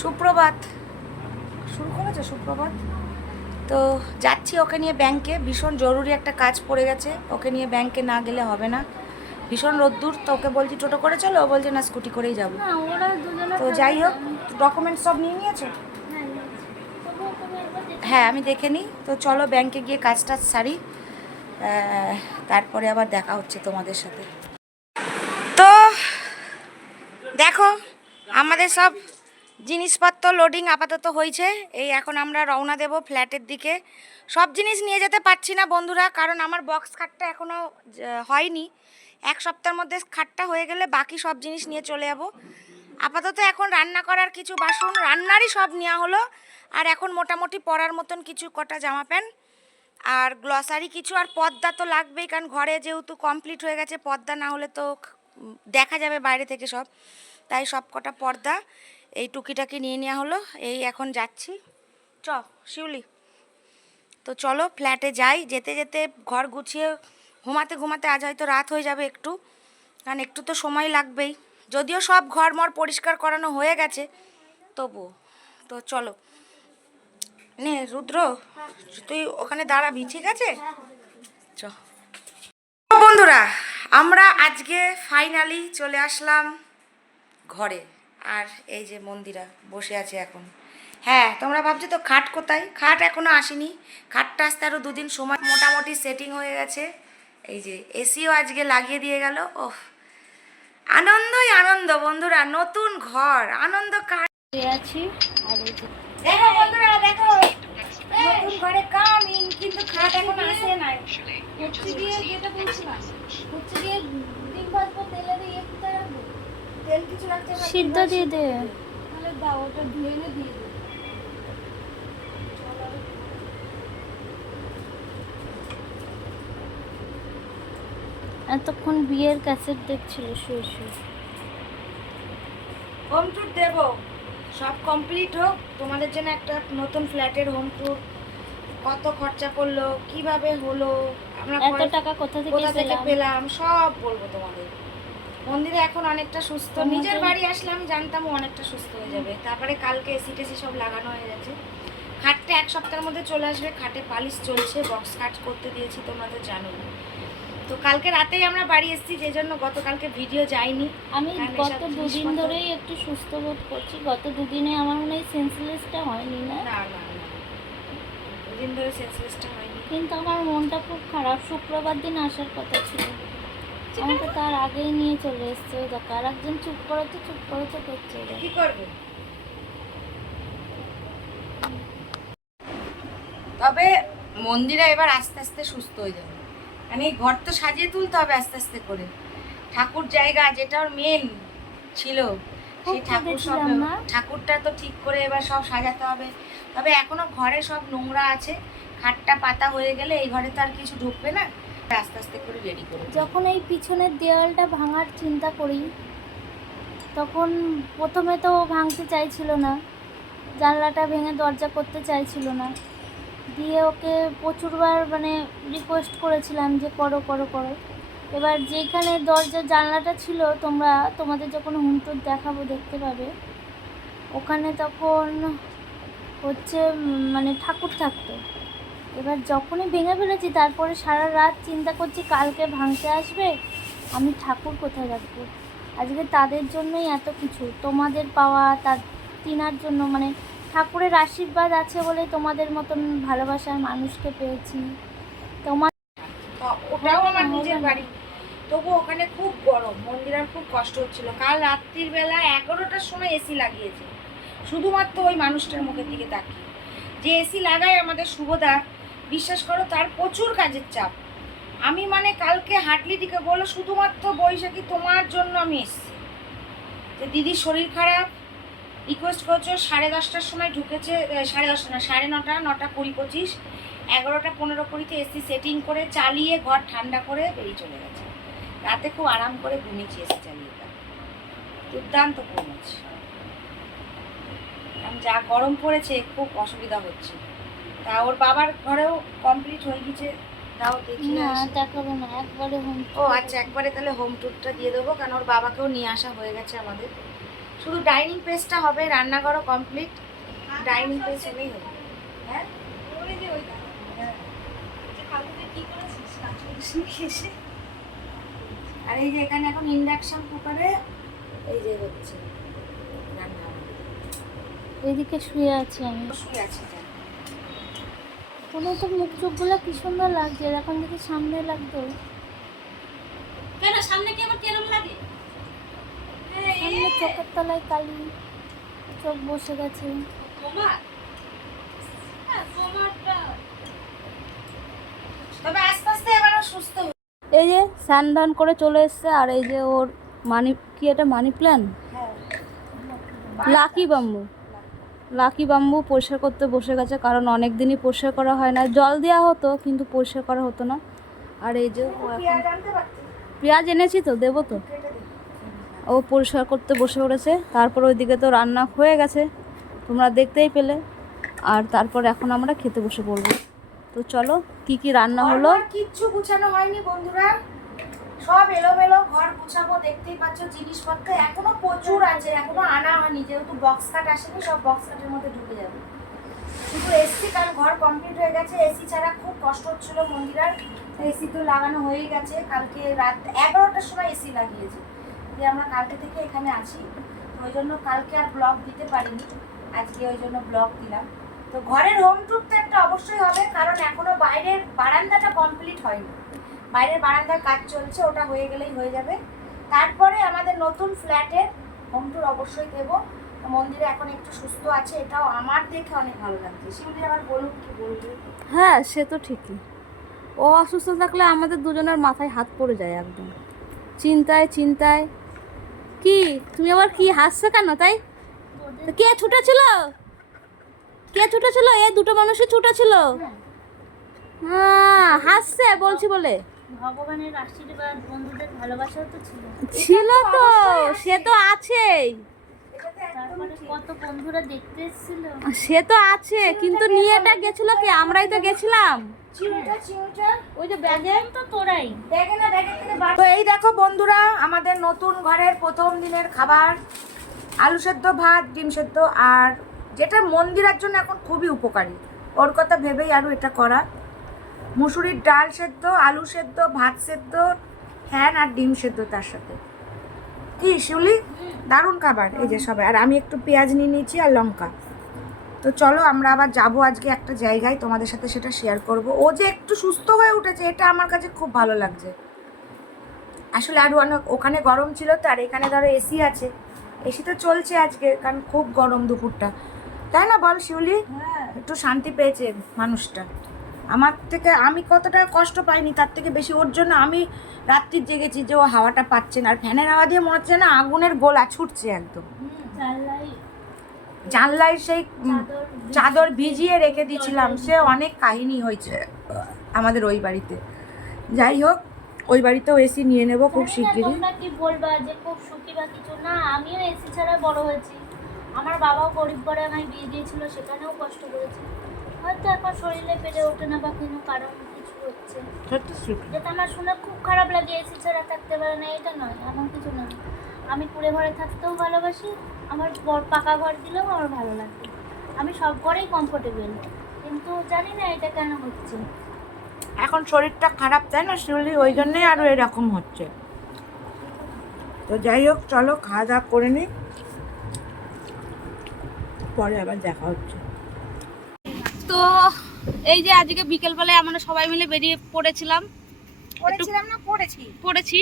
সুপ্রভাত। শুরু করেছে সুপ্রভাত? তো যাচ্ছি ওকে নিয়ে ব্যাংকে ভীষণ জরুরি একটা কাজ পড়ে গেছে। ওকে নিয়ে ব্যাংকে না গেলে হবে না। ভীষণ রোদ্দুর তো ওকে বলছি টোটো করে চলো ও বলছে না স্কুটি করেই যাব। তো যাই হোক ডকুমেন্টস সব নিয়ে নিয়েছো? হ্যাঁ হ্যাঁ আমি দেখে নিই। তো চলো ব্যাংকে গিয়ে কাজ টাজ সারি তারপরে আবার দেখা হচ্ছে তোমাদের সাথে। তো দেখো আমাদের সব জিনিসপত্র লোডিং আপাতত হয়েছে। এই এখন আমরা রওনা দেব ফ্ল্যাটের দিকে। সব জিনিস নিয়ে যেতে পারছি না বন্ধুরা, কারণ আমার বক্স খাটটা এখনও হয়নি। এক সপ্তাহের মধ্যে খাটটা হয়ে গেলে বাকি সব জিনিস নিয়ে চলে যাব। আপাতত এখন রান্না করার কিছু বাসন, রান্নারই সব নেওয়া হলো। আর এখন মোটামুটি পরার মতন কিছু কটা জামা প্যান্ট আর গ্লসারি কিছু। আর পর্দা তো লাগবেই, কারণ ঘরে যেহেতু কমপ্লিট হয়ে গেছে পর্দা না হলে তো দেখা যাবে বাইরে থেকে সব। তাই সব কটা পর্দা। এই টুকিটাকি নিয়ে নেওয়া হলো। এই এখন যাচ্ছি। চ, শিউলি। তো চলো, ফ্ল্যাটে যাই। যেতে যেতে ঘর গুছিয়ে ঘুমাতে ঘুমাতে আজ হয়তো রাত হয়ে যাবে একটু। কারণ একটু তো সময় লাগবেই। যদিও সব ঘর মর পরিষ্কার করানো হয়ে গেছে, তবুও। তো চলো। নে, রুদ্র, তুই ওখানে দাঁড়াবি, ঠিক আছে? চ। বন্ধুরা, আমরা আজকে ফাইনালি চলে আসলাম ঘরে। আর এই যে মন্দিরা বসে আছে এখন। হ্যাঁ তোমরা ভাবছ তো খাট কোথায়? খাট এখনও আসেনি। খাটটা আসতে আরও দুদিন সময় মোটামুটি সেটিং হয়ে গেছে। এই যে এসিও আজকে লাগিয়ে দিয়ে গেল। ওহ আনন্দই আনন্দ বন্ধুরা নতুন ঘর। আনন্দ কার আছি আর এই যে দেখো বন্ধুরা দেখো। নতুন ঘরে কামিং কিন্তু খাট এখন আসে নাই। কুচি দিয়ে যেটা বলছিলাম কুচি দিয়ে ডিম ভাজবো তেলে দিয়ে রাখব তেল কিছু সিদ্ধ দিয়ে দে। তাহলে দাও ওটা ধুয়ে এনে দিয়ে দে। এতক্ষণ বিয়ের ক্যাসেট দেখছিল শুয়ে শুয়ে। হোম ট্যুর দেব। সব কমপ্লিট হোক তোমাদের জন্য একটা নতুন ফ্ল্যাটের হোম ট্যুর। কত খরচা পড়ল কীভাবে হলো আমরা এত কয়- টাকা কোথা থেকে পেলাম সব বলব তোমাদের। মন্দিরে এখন অনেকটা সুস্থ। নিজের বাড়ি আসলে আমি জানতাম অনেকটা সুস্থ হয়ে যাবে। তারপরে কালকে এসি টেসি সব লাগানো হয়ে গেছে। খাটটা এক সপ্তাহের মধ্যে চলে আসবে খাটে পালিশ চলছে বক্স কাট করতে দিয়েছি তোমরা তো জানোই। তো কালকে রাতেই আমরা বাড়ি এসেছি যে জন্য গতকালকে ভিডিও যায়নি। আমি গত দুদিন ধরেই একটু সুস্থ বোধ করছি। গত দুদিনে আমার মনে হয় সেন্সলেসটা হয়নি না না। দুদিন ধরে সেন্সলেসটা হয়নি। কিন্তু আমার মনটা খুব খারাপ। শুক্রবার দিন আসার কথা ছিল। আমাকে তার আগেই নিয়ে চলে এসছে ওই দেখো আর একজন চুপ করেছে চুপ করেছে করছে কি করবে? তবে মন্দিরা এবার আস্তে আস্তে সুস্থ হয়ে যাবে। মানে ঘর তো সাজিয়ে তুলতে হবে আস্তে আস্তে করে। ঠাকুর জায়গা যেটা ওর মেন ছিল সেই ঠাকুর সব ঠাকুরটা তো ঠিক করে এবার সব সাজাতে হবে। তবে এখনও ঘরে সব নোংরা আছে খাটটা পাতা হয়ে গেলে এই ঘরে তো আর কিছু ঢুকবে না। আস্তে আস্তে করে রেডি যখন এই পিছনের দেওয়ালটা ভাঙার চিন্তা করি, তখন প্রথমে তো ভাঙতে চাইছিল না, জানলাটা ভেঙে দরজা করতে চাইছিল না। দিয়ে ওকে প্রচুরবার মানে রিকোয়েস্ট করেছিলাম যে করো করো করো। এবার যেখানে দরজা, জানলাটা ছিল, তোমরা, তোমাদের যখন হুমটুর দেখাবো, দেখতে পাবে। ওখানে তখন হচ্ছে মানে ঠাকুর থাকতো। এবার যখনই ভেঙে ফেলেছি তারপরে সারা রাত চিন্তা করছি কালকে ভাঙতে আসবে আমি ঠাকুর কোথায় রাখব? আজকে তাদের জন্যই এত কিছু। তোমাদের পাওয়া তার তিনার জন্য মানে ঠাকুরের আশীর্বাদ আছে বলেই তোমাদের মতন ভালোবাসার মানুষকে পেয়েছি। তোমার ওটাও আমার নিজের বাড়ি। তবু ওখানে খুব গরম মন্দিরের খুব কষ্ট হচ্ছিল। কাল রাত্রির বেলা এগারোটার সময় এসি লাগিয়েছে। শুধুমাত্র ওই মানুষটার মুখের দিকে তাকিয়ে। যে এসি লাগায় আমাদের শুভদা বিশ্বাস করো, তার প্রচুর কাজের চাপ। আমি মানে কালকে হাটলি দিকে বলল, শুধুমাত্র বৈশাখী তোমার জন্য আমি এসেছি। যে দিদির শরীর খারাপ রিকোয়েস্ট করছ, সাড়ে দশটার সময় ঢুকেছে সাড়ে দশটা না, সাড়ে নটা নটা কুড়ি পঁচিশ, এগারোটা পনেরো কুড়িতে এসি সেটিং করে চালিয়ে ঘর ঠান্ডা করে বেরিয়ে চলে গেছে। রাতে খুব আরাম করে ঘুমিয়েছি এসি চালিয়ে দুর্দান্ত কারণ যা গরম পড়েছে, খুব অসুবিধা হচ্ছে। তা ওর বাবার ঘরেও কমপ্লিট হয়ে গেছে। তাও দেখি না। দেখাবো না একবারে হুম ও আচ্ছা একবারে তাহলে হোম ট্যুরটা দিয়ে দেবো কারণ ওর বাবাকেও নিয়ে আসা হয়ে গেছে আমাদের। শুধু ডাইনিং প্লেসটা হবে রান্নাঘরও কমপ্লিট ডাইনিং প্লেস হলেই হবে। হ্যাঁ? হ্যাঁ। আর এই যে এখানে এখন ইন্ডাকশন কুকারে এই যে হচ্ছে রান্না এদিকে শুয়ে আছি আমি। শুয়ে আছে কোনো তো মুখ চোখগুলো কি সুন্দর লাগছে? এরকম যদি সামনে লাগতো। কেন? সামনে কি আমার কেরম লাগে? সামনে চোখের তলায় কালি। চোখ বসে গেছে। হ্যাঁ। এই যে স্নান দান করে চলে এসছে আর এই যে ওর মানি কি এটা মানি প্ল্যান? হ্যাঁ। Lucky bamboo. লাকি বাম্বু পরিষ্কার করতে বসে গেছে, কারণ অনেক দিনই পরিষ্কার করা হয় না। জল দেওয়া হতো, কিন্তু পরিষ্কার করা হতো না। আর এই যে পেঁয়াজ এনেছি তো, দেবো তো। ও পরিষ্কার করতে বসে পড়েছে। তারপর ওইদিকে তো রান্না হয়ে গেছে। তোমরা দেখতেই পেলে। আর তারপর এখন আমরা খেতে বসে পড়ব। তো চলো, কি কি রান্না হলো? কিচ্ছু গুছানো হয়নি বন্ধুরা। সব এলোমেলো ঘর গুছাবো, দেখতেই পাচ্ছ জিনিসপত্র এখনও প্রচুর আছে, এখনও আনা হয়নি, যেহেতু বক্স কাট আসেনি, সব বক্স কাটের মধ্যে ঢুকে যাবে। কিন্তু এসি কারণ ঘর কমপ্লিট হয়ে গেছে এসি ছাড়া খুব কষ্ট হচ্ছিল মন্দিরার এসি তো লাগানো হয়েই গেছে, কালকে রাত এগারোটার সময় এসি লাগিয়েছে। যে আমরা কালকে থেকে এখানে আছি, তো ওই জন্য কালকে আর ব্লগ দিতে পারিনি, আজকে ওই জন্য ব্লগ দিলাম। তো ঘরের হোম টুরটা একটা অবশ্যই হবে, কারণ এখনও বাইরের বারান্দাটা কমপ্লিট হয়নি। বাইরের বারান্দার কাজ চলছে ওটা হয়ে গেলেই হয়ে যাবে। তারপরে আমাদের নতুন ফ্ল্যাটের হোম টুর অবশ্যই দেবো। মন্দিরে এখন একটু সুস্থ আছে এটাও আমার দেখে অনেক ভালো লাগছে। শিউলি আবার বলুন কি বলবে? হ্যাঁ সে তো ঠিকই। ও অসুস্থ থাকলে আমাদের দুজনের মাথায় হাত পড়ে যায় একদম। চিন্তায় চিন্তায়। কি? তুমি আবার কি হাসছো কেন তাই? কে ছুটেছিল? কে ছুটেছিল? এই দুটো মানুষই ছুটেছিল। হ্যাঁ। হাসছে বলছি বলে। ভগবানের আশীর্বাদ বন্ধুদের ভালোবাসাও তো ছিল। ছিল তো সে তো আছেই। কত বন্ধুরা দেখতে এসেছিল। সে তো আছে কিন্তু নিয়েটা গেছিল কে? আমরাই তো গেছিলাম। চিউটা চিউটা। ওই যে ব্যাগে। তো তোরাই। এই দেখো বন্ধুরা আমাদের নতুন ঘরের প্রথম দিনের খাবার। আলু সেদ্ধ ভাত ডিম সেদ্ধ আর যেটা মন্দিরের জন্য এখন খুবই উপকারী। ওর কথা ভেবেই আরও এটা করা। মুসুরির ডাল সেদ্ধ আলু সেদ্ধ ভাত সেদ্ধ ফ্যান আর ডিম সেদ্ধ তার সাথে। কি শিউলি? দারুণ খাবার এই যে সবাই। আর আমি একটু পেঁয়াজ নিয়ে নিয়েছি আর লঙ্কা। তো চলো আমরা আবার যাব আজকে একটা জায়গায়। তোমাদের সাথে সেটা শেয়ার করব। ও যে একটু সুস্থ হয়ে উঠেছে এটা আমার কাছে খুব ভালো লাগছে। আসলে আর অনেক ওখানে গরম ছিল তো আর এখানে ধরো এসি আছে। এসি তো চলছে আজকে কারণ খুব গরম দুপুরটা। তাই না বল শিউলি? একটু শান্তি পেয়েছে মানুষটা। আমার থেকে আমি কতটা কষ্ট পাইনি তার থেকে বেশি ওর জন্য আমি রাত্রি জেগেছি যে ও হাওয়াটা পাচ্ছে না। আর ফ্যানের হাওয়া দিয়ে মনে হচ্ছে না আগুনের গোলা ছুটছে একদম। জানলাই জানলায় সেই চাদর ভিজিয়ে রেখে দিয়েছিলাম। সে অনেক কাহিনী হয়েছে আমাদের ওই বাড়িতে। যাই হোক ওই বাড়িতেও এসি নিয়ে নেব খুব শিগগিরই। কি বলবা যে খুব সুখী বা কিছু? না আমিও এসি ছাড়া বড় হয়েছি। আমার বাবাও গরিব ঘরে আমায় বিয়ে দিয়েছিল সেখানেও কষ্ট করেছি। হয়তো এখন শরীরে পেরে ওঠে না বা কোনো কারণ কিছু হচ্ছে। যেটা আমার শুনে খুব খারাপ লাগে এসি ছাড়া থাকতে পারে না এটা নয় এমন কিছু নয়। আমি কুড়ে ঘরে থাকতেও ভালোবাসি আমার বড় পাকা ঘর দিলেও আমার ভালো লাগে। আমি সব ঘরেই কমফোর্টেবল কিন্তু জানি না এটা কেন হচ্ছে। এখন শরীরটা খারাপ তাই না শিউলি? ওই জন্যই আরও এরকম হচ্ছে। তো যাই হোক চলো খাওয়া দাওয়া করে নিই। পরে আবার দেখা হচ্ছে। তো এই যে আজকে বিকেলবেলায় আমরা সবাই মিলে বেরিয়ে পড়েছিলাম। পড়েছিলাম না পড়েছি। পড়েছি।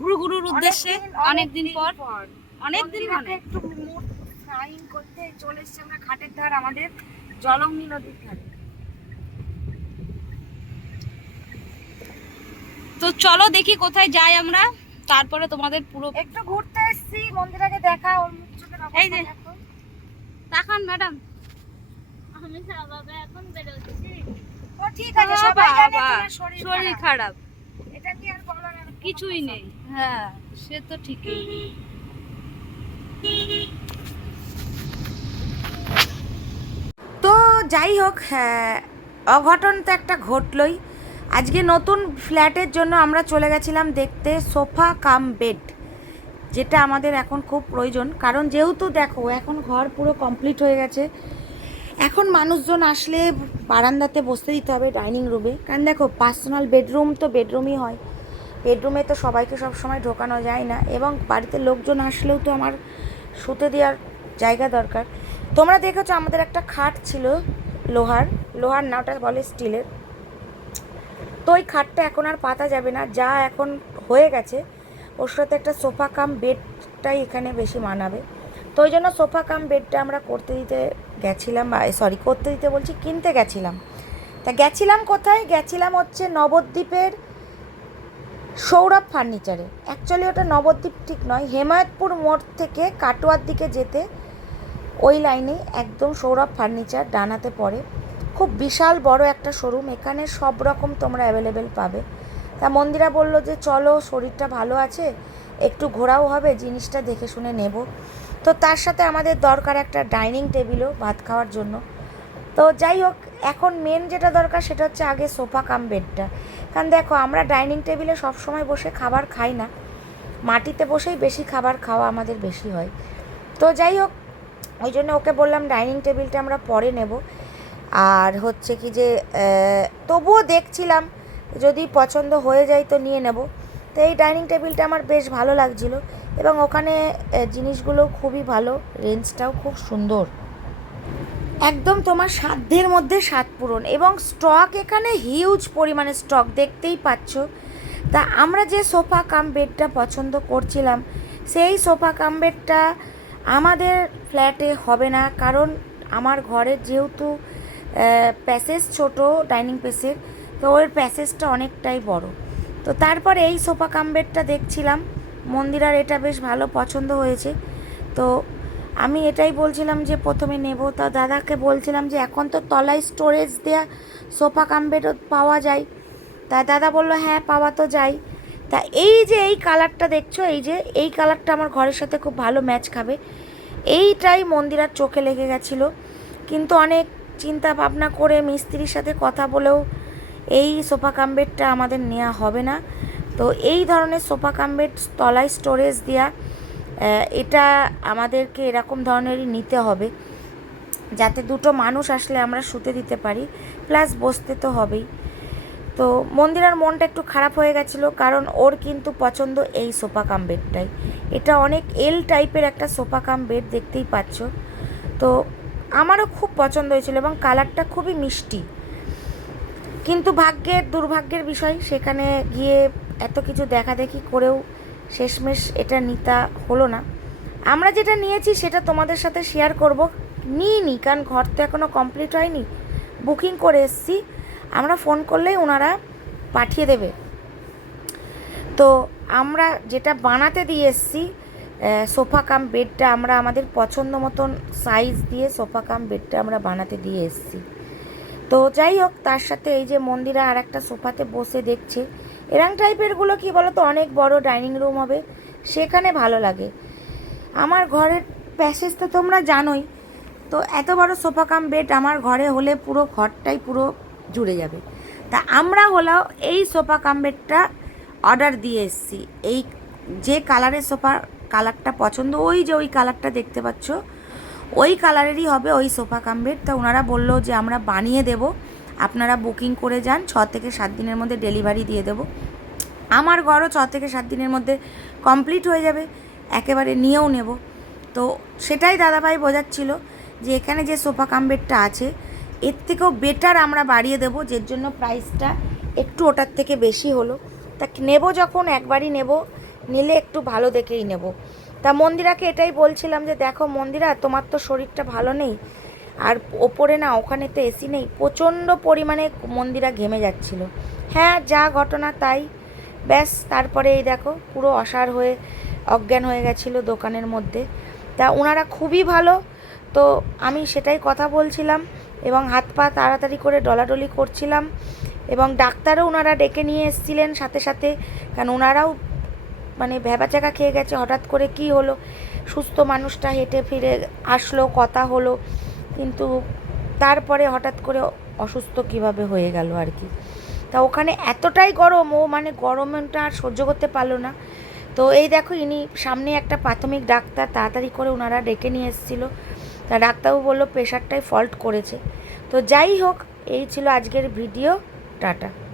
ঘুরু ঘুরুর উদ্দেশ্যে অনেক দিন পর। অনেক দিন মানে। একটু মুড করতে চলে এসেছি আমরা খাটের ধার আমাদের জলঙ্গি নদীর ধারে। তো চলো দেখি কোথায় যাই আমরা তারপরে তোমাদের পুরো একটু ঘুরতে এসেছি মন্দিরাকে দেখা ওর মুখ চোখের এই যে। তাকান ম্যাডাম। আমি স্বাভাবে এখন বেরোচ্ছি। ও ঠিক আছে সবাই জানে বাবা, তোমার শরীর শরীর খারাপ। খারাপ। এটা কি আর বলার আর কোনো কিছুই? নেই। হ্যাঁ সে তো ঠিকই। তো যাই হোক হ্যাঁ, অঘটন তো একটা ঘটলই। আজকে নতুন ফ্ল্যাটের জন্য আমরা চলে গেছিলাম দেখতে সোফা কাম বেড যেটা আমাদের এখন খুব প্রয়োজন। কারণ যেহেতু দেখো এখন ঘর পুরো কমপ্লিট হয়ে গেছে। এখন মানুষজন আসলে বারান্দাতে বসতে দিতে হবে ডাইনিং রুমে। কারণ দেখো পার্সোনাল বেডরুম তো বেডরুমই হয়। বেডরুমে তো সবাইকে সব সময় ঢোকানো যায় না। এবং বাড়িতে লোকজন আসলেও তো আমার শুতে দেওয়ার জায়গা দরকার। তোমরা দেখেছ আমাদের একটা খাট ছিল লোহার। লোহার না ওটা বলে স্টিলের। তো ওই খাটটা এখন আর পাতা যাবে না। যা এখন হয়ে গেছে। ওর সাথে একটা সোফা কাম বেডটাই এখানে বেশি মানাবে। তো ওই জন্য সোফা কাম বেডটা আমরা করতে দিতে গেছিলাম, বা সরি করতে দিতে বলছি কিনতে গেছিলাম। তা গেছিলাম কোথায়? গেছিলাম হচ্ছে নবদ্বীপের সৌরভ ফার্নিচারে। অ্যাকচুয়ালি ওটা নবদ্বীপ ঠিক নয়, হেমায়তপুর মোড় থেকে কাটোয়ার দিকে যেতে ওই লাইনে একদম সৌরভ ফার্নিচার ডানাতে পড়ে। খুব বিশাল বড় একটা শোরুম এখানে সব রকম তোমরা অ্যাভেলেবেল পাবে। তা মন্দিরা বলল যে চলো, শরীরটা ভালো আছে, একটু ঘোরাও হবে, জিনিসটা দেখে শুনে নেব। তো তার সাথে আমাদের দরকার একটা ডাইনিং টেবিলও ভাত খাওয়ার জন্য। তো যাই হোক, এখন মেন যেটা দরকার সেটা হচ্ছে আগে সোফা কাম বেডটা। কারণ দেখো, আমরা ডাইনিং টেবিলে সবসময় বসে খাবার খাই না। মাটিতে বসেই বেশি খাবার খাওয়া আমাদের বেশি হয়। তো যাই হোক, ওই জন্য ওকে বললাম ডাইনিং টেবিলটা আমরা পরে নেব। আর হচ্ছে কি যে তবুও দেখছিলাম, যদি পছন্দ হয়ে যায় তো নিয়ে নেব। তো এই ডাইনিং টেবিলটা আমার বেশ ভালো লাগছিল। এবং ওখানে জিনিসগুলো খুবই ভালো, রেঞ্জটাও খুব সুন্দর। একদম তোমার সাধ্যের মধ্যে স্বাদ পূরণ এবং স্টক এখানে হিউজ পরিমাণে স্টক, দেখতেই পাচ্ছ। তা আমরা যে সোফা কাম বেডটা পছন্দ করছিলাম, সেই সোফা কাম বেডটা আমাদের ফ্ল্যাটে হবে না, কারণ আমার ঘরের যেহেতু প্যাসেজ ছোট, ডাইনিং প্যাসেজ, তো ওর প্যাসেজটা অনেকটাই বড়। তো তারপরে এই সোফা কাম বেডটা দেখছিলাম মন্দিরার এটা বেশ ভালো পছন্দ হয়েছে। তো আমি এটাই বলছিলাম যে প্রথমে নেব। তা দাদাকে বলছিলাম যে এখন তো তলায় স্টোরেজ দেয়া সোফা কাম বেডও পাওয়া যায়। তা দাদা বলল হ্যাঁ পাওয়া তো যায়। তা এই যে এই কালারটা দেখছ, এই যে এই কালারটা আমার ঘরের সাথে খুব ভালো ম্যাচ খাবে। এইটাই মন্দিরার চোখে লেগে গেছিল। কিন্তু অনেক চিন্তা ভাবনা করে মিস্ত্রির সাথে কথা বলেও এই সোফা কাম বেডটা আমাদের নেওয়া হবে না। তো এই ধরনের সোফা কাম বেড তলায় স্টোরেজ দেওয়া এটা আমাদেরকে এরকম ধরনেরই নিতে হবে। যাতে দুটো মানুষ আসলে আমরা শুতে দিতে পারি প্লাস বসতে তো হবেই। তো মন্দিরার মনটা একটু খারাপ হয়ে গেছিল, কারণ ওর কিন্তু পছন্দ এই সোফা কাম বেডটাই এটা অনেক এল টাইপের একটা সোফা কাম বেড দেখতেই পাচ্ছ। তো আমারও খুব পছন্দ হয়েছিল এবং কালারটা খুবই মিষ্টি। কিন্তু ভাগ্যের দুর্ভাগ্যের বিষয়, সেখানে গিয়ে এত কিছু দেখাদেখি করেও শেষমেশ এটা নিতা হলো না। আমরা যেটা নিয়েছি সেটা তোমাদের সাথে শেয়ার করব। নিইনি, কারণ ঘর তো এখনও কমপ্লিট হয়নি। বুকিং করে এসছি। আমরা ফোন করলেই ওনারা পাঠিয়ে দেবে। তো আমরা যেটা বানাতে দিয়ে এসছি সোফা কাম বেডটা আমরা আমাদের পছন্দ মতন সাইজ দিয়ে সোফা কাম বেডটা আমরা বানাতে দিয়ে এসছি। তো যাই হোক, তার সাথে এই যে মন্দিরা আর একটা সোফাতে বসে দেখছে। এরম টাইপেরগুলো কি বলো তো অনেক বড় ডাইনিং রুম হবে, সেখানে ভালো লাগে। আমার ঘরের প্যাসেজ তো তোমরা জানোই, তো এত বড় সোফা কাম বেড আমার ঘরে হলে পুরো ঘরটাই পুরো জুড়ে যাবে। তা আমরা হলো এই সোফা কাম বেডটা অর্ডার দিয়ে এসেছি। এই যে কালারের সোফা কালারটা পছন্দ, ওই যে ওই কালারটা দেখতে পাচ্ছ, ওই কালারেরই হবে ওই সোফা কাম বেড তা ওনারা বলল যে আমরা বানিয়ে দেব আপনারা বুকিং করে যান, ছ থেকে সাত দিনের মধ্যে ডেলিভারি দিয়ে দেবো। আমার ঘরও ছ থেকে সাত দিনের মধ্যে কমপ্লিট হয়ে যাবে, একেবারে নিয়েও নেব। তো সেটাই দাদাভাই বোঝাচ্ছিল যে এখানে যে সোফা কাম বেডটা আছে, এর থেকেও বেটার আমরা বাড়িয়ে দেবো, যের জন্য প্রাইসটা একটু ওটার থেকে বেশি হলো। তা নেব যখন, একবারই নেব, নিলে একটু ভালো দেখেই নেব। তা মন্দিরাকে এটাই বলছিলাম যে, দেখো মন্দিরা, তোমার তো শরীরটা ভালো নেই আর ওপরে না ওখানে তো এসি নেই, প্রচণ্ড পরিমাণে মন্দিরা ঘেমে যাচ্ছিল। হ্যাঁ যা ঘটনা তাই। ব্যাস, তারপরে এই দেখো, পুরো অসাড় হয়ে, অজ্ঞান হয়ে গেছিল দোকানের মধ্যে। তা ওনারা খুবই ভালো, তো আমি সেটাই কথা বলছিলাম এবং হাত পা তাড়াতাড়ি করে ডলাডলি করছিলাম এবং ডাক্তারও ওনারা ডেকে নিয়ে এসেছিলেন সাথে সাথে, কারণ ওনারাও মানে ভ্যাবাচাকা খেয়ে গেছে, হঠাৎ করে কি হলো? সুস্থ মানুষটা হেঁটে ফিরে আসলো, কথা হলো। কিন্তু তারপরে হঠাৎ করে অসুস্থ কীভাবে হয়ে গেল আর কি। তা ওখানে এতটাই গরম, ও মানে গরমটা আর সহ্য করতে পারল না। তো এই দেখো ইনি সামনে একটা প্রাথমিক ডাক্তার, তাড়াতাড়ি করে ওনারা ডেকে নিয়ে এসেছিল। তা ডাক্তারবাবু বলল, প্রেশারটাই ফল্ট করেছে। তো যাই হোক, এই ছিল আজকের ভিডিও। টাটা।